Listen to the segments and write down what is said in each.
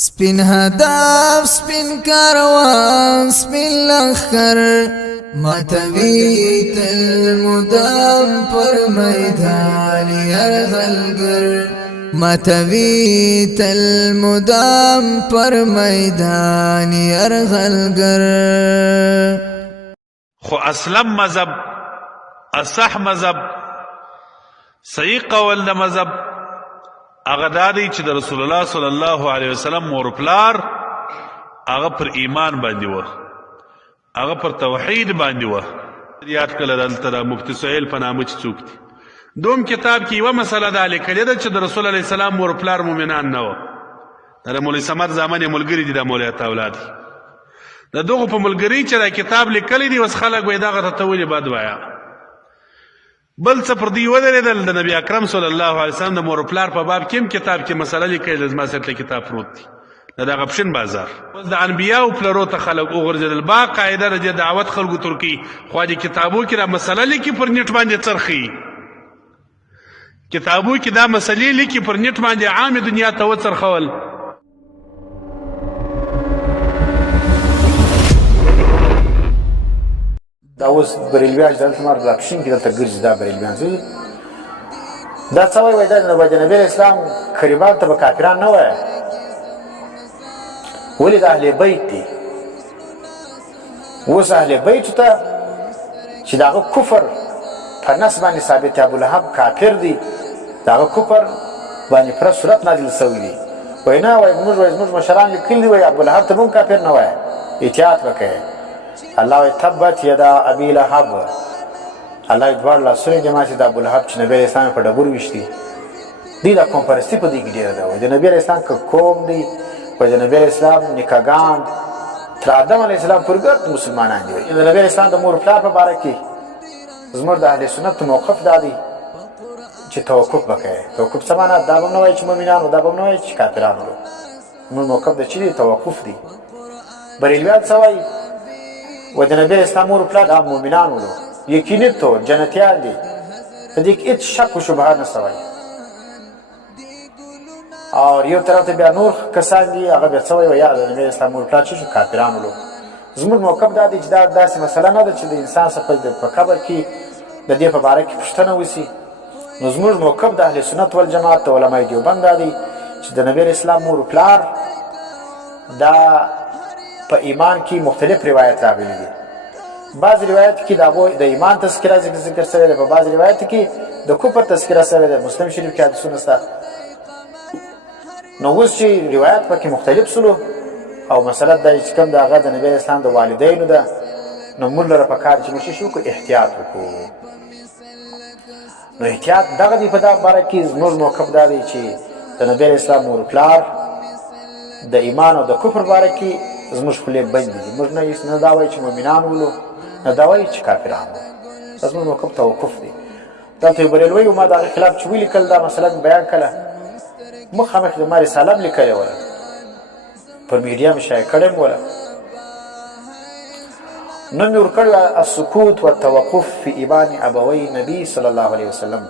سپین هدف سپین کاروان سپین لخر ماتوی تل مدام پر میدان یرغلگر ماتوی تل مدام پر میدان یرغلگر. خو اسلم مذهب اصح مذهب صحیح قول د مذهب هغه دا دی چې د رسول الله صلی الله علیه وسلم مور پلار هغه پر ایمان باندې و، هغه پر توحید باندې و. یاد کړه دلته د مفتی سهیل په نامه چې څوک دي دوم کتاب کې یوه مسله دا لیکلې ده چې د رسول علیه السلام مور پلار مؤمنان نه و. د مولوي صمد زامن یې ملګري دي، د مولوي عطا اولاد د دغو په ملګري چې دا کتاب لیکلی دی، اوس خلک وایي دغه ته ولې بد وایه. بل څه پر دوی ودرېدل د نبي اکرم صلی الله علیه وسلم د مور پلار په باب کې هم کتاب کې مسله لیکلې ده، زما سره کتاب پروت دی د دغه پشن بازار. اوس د انبیاو پلرو ته خلک وغورځېدل. با قاعده د دعوت خلکو ترکي خو د کتابو کې دا مسله لیکي پر نیټ باندې څرخي، کتابو کې دا مسلې لیکي پر نیټ باندې عام دنیا ته وڅرخول. دا اوس بریلویان چې دلته مار لاپشین کې دلته ګرځي، دا بریلویان دا څه وایي دا د نبی اسلام قریبان ته به کافران نه وایه، ولې د اهل بیت دي. اوس اهل بیتو ته چې د هغه کفر په نس باندې ثابت دی، ابولهب کافر دی، د هغه کفر باندې پوره صورت نازل سوی دی. وایي نه وایي زموږ مشران لیکلي دي، وایي ابولهب ته به هم کافر نه وایه، احتیاط وکړئ. الله وی تبت یدا ابي لهب، الله دوار لاسونه جمع چې د ابولهب چې نبی اسلام په ډبرو ویشتي دی، دا قوم پرستي په دې کې ډېره ده. وایي د نبی اسلام که قوم دی، وایي د نبی اسلام نکاګان تر آدم علیه السلام پورې ګرد مسلمانان دي. وایي د نبی اسلام د مور پلار په باره کې زموږ د اهل سنت موقف دا دی چې توقف وکړئ. توقف څه معنا؟ دا به نه وایي چې مؤمنانو، دا به نه وایي چې کافرانو. زموږ موقف د چي دی؟ توقف دی. بریلویان څه وایي؟ و د نبی اسلام مور پلار دا مؤمنان ولو، یقیني تو جنتیان دي، په دې کې هېڅ شک و شبهه نشته. وایي او یو طرف ته بیا نور کسان دي، هغه بیا څه وایي؟ یا د نبی اسلام مور پلار چې شو کافران ولو. زموږ موقف دا دی چې دا داسې مسله نه ده چې د انسان څخه په قبر کې د دې په باره کې پوښتنه وشي. نو زموږ موقف د اهل سنت والجماعت د علمای دیوبند دا دی چې د نبی اسلام مور پلار دا په ایمان کې مختلف روایت راغلي دي. بعض روایت کې د ایمان تذکره ذکر شوی دی، په بعض روایت کې د کفر تذکره شوی دی. مسلم شریف کې حدیثونه شته. نو اوس چې روایت پکې مختلف سلو او مسله دا چې کوم د هغه د نبی اسلام د والدینو ده، نو موږ لره پکار چې موږ شو کو احتیاط وکړو. نو احتیاط دغه دی په دغه باره کې زموږ موقف دا دی چې د نبی اسلام مور پلار د ایمان او د کفر باره کې زموږ خولې بند دي. موږ نه دا وایي چې مؤمنان ولو، نه دا وایي چې کافران ولو. زموږ موقف توقف دی. دلته یو بریلوی و ما د هغې خلاف چې ولیکل دا مثلا بیان کړه، مخامخ د ما رساله هم لیکلې وله، پر میډیا مې شایع کړی م وله. نوم یې ورکړی السکوت والتوقف فی ایمان ابوی نبی صلی الله علیه وسلم.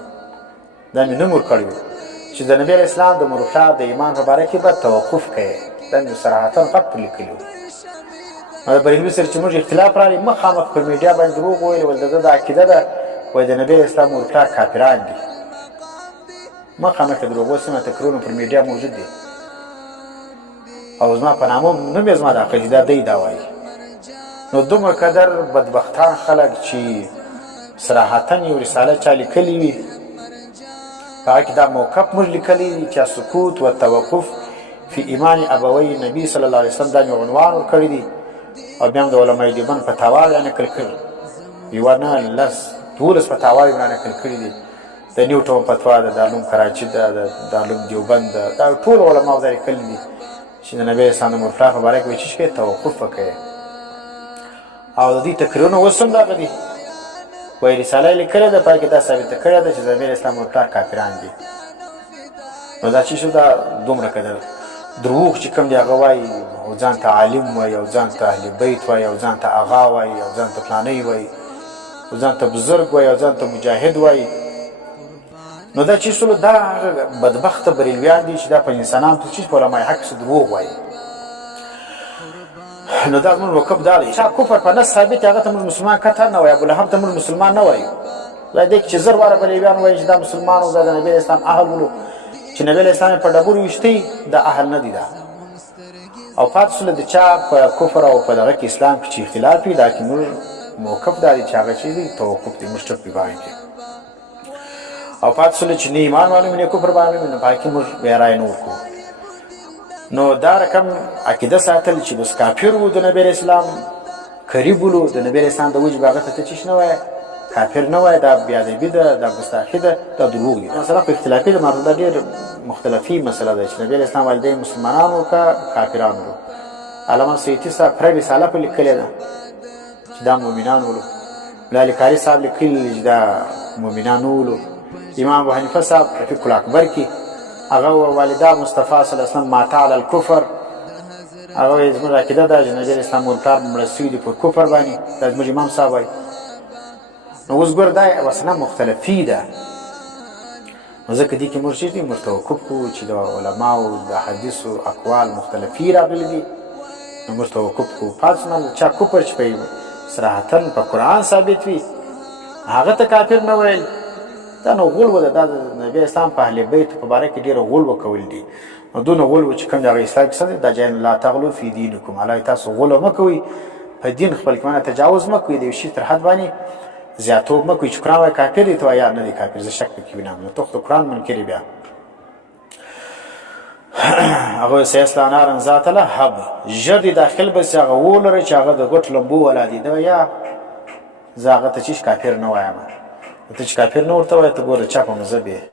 دا مې نوم ورکړی و چې د نبی اسلام د مور پلار د ایمان په باره کې به توقف کوي. دا مې صراحتا غټ لیکلي و. د بریلوي سره چې موږ اختلاف راغلی، مخامخ پر میډیا باندې دروغ وویل، ول د ده د عقیده ده وایي د نبی اسلام مور پلار کافران دي. مخامخ دروغ اوس هم تکرارونه پر میډیا موجود دي او زما په نامه نوم یې زما د عقیدې دا دی دا وایي. نو دومره قدر بدبختان خلک چې صراحتا یو رساله چا لیکلې وي، په هغه کې دا موقف موږ لیکلی دی چې سکوت و توقف فی ایمان ابوی نبی صلی الله علیه وسلم، دا مې عنوان ورکړی دی. او بیا هم د علمای دیوبند فتاوا یې نقل کړي، یوه نه لس 12 فتاواوې یې نقل کړي دي. د نیوټن فتوا ده، د علوم کراچي ده، د علوم دیوبند ده، دا ټول علماو دا لیکلي دي چې د نبی اسلام د مور پلار په باره کې وایي چې شی توقف وکړئ. او د دې تقریرونه اوس هم دغه دي، وایي رساله یې لیکلې ده، پای کې دا ثابته کړې ده چې د نبی اسلام مور پلار کافران دي. نو دا چې شو دا دومره قدر دروغ چې کوم دی هغه وایي، او ځان ته عالم وایي، او ځان ته اهل بیت وایي، او ځان ته اغا وایي، او ځان ته فلانی وایي، او ځان ته بزرګ وایي، او ځان ته مجاهد وایي. نو دا چې سلو دا بدبخته بریلویان دي چې دا په انسانانو ته چې په علماء حق څه دروغ وایي. نو دا زموږ موقف دا دی چې کفر په نص ثابت هغه ته موږ مسلمان کتر نه وایو، ابولهب ته موږ مسلمان نه وایو. دا دی چې زر واره بریلویان وایي چې دا مسلمان او دا د نبي اسلام اهل ولو چې نبی اسلام په ډبرو وشتي دا اهل نه دي. دا او پاتې سول د چا په کفر او په دغه کې اسلام کې چې اختلاف وي، دا کې موږ موقف دا دی چې هغه چې دی توقف دی مشترک دی باندې. او پاتې سول چې نه ایمان معلوم نه کفر باندې نه پاکي موږ بیا رای نور کو. نو دا رقم عقیده ساتل چې بس کافر وو د نبی اسلام قریب ولو د نبی اسلام د وجه باغ ته چش نه وای، کافر نه وای، دا بیا دی بده دا ګستاخی ده، دا دروغ دي. مثلا په اختلافي د مرده ډېر مختلفي مسله ده چې نبی اسلام والدین مسلمانانو کا کافرانو. علامه سیوطي صاحب پر رساله په لیکلې ده چې دا مؤمنان ولو. لالکاری صاحب لیکلی چې دا مؤمنان ولو. امام ابو حنیفه صاحب په فقه الاکبر کې هغه والده مصطفی صلی الله علیه وسلم مات علی الکفر، هغه زموږ عقیده ده چې نبی اسلام ورکار مړ شوي دي په کفر باندې. دا زموږ امام صاحب وایي. نو اوس ګور دا وسنه مختلفي ده. نو ځکه دې کې موږ چې دي موږ توقف کوو چې د علماو د حدیثو اقوال مختلفي راغلي دي، نو موږ توقف کوو. پاتې چا کفر چې په صراحتا په قرآن ثابت وي هغه ته کافر نه ویل، دا نو غلو ده. دا د نبی اسلام په اهل بیت په باره کې ډېره غلو کول دي. نو دونه غلو چې کوم د هغه اسلام کیسه ده دا جین لا تغلو فی دینکم، الله تاسو غلو مه کوئ په دین خپل کې، معنی تجاوز مه کوئ، د یو شي تر حد باندې زیاتوب مه کوئ چې قرآن وایي کافر دی ته وایي یا نه دی کافر، زه شک پکې وینم. نو ته خو د قرآن منکر یې. بیا هغه سیاسلا نارن ذات لهب ژر دې داخل به هغه ولره چې هغه د غټ لمبو والا دي. دا یا زه هغه ته چې کافر نه وایم، ته چې کافر نه ورته وایې ته ګوره چا په مذهب یې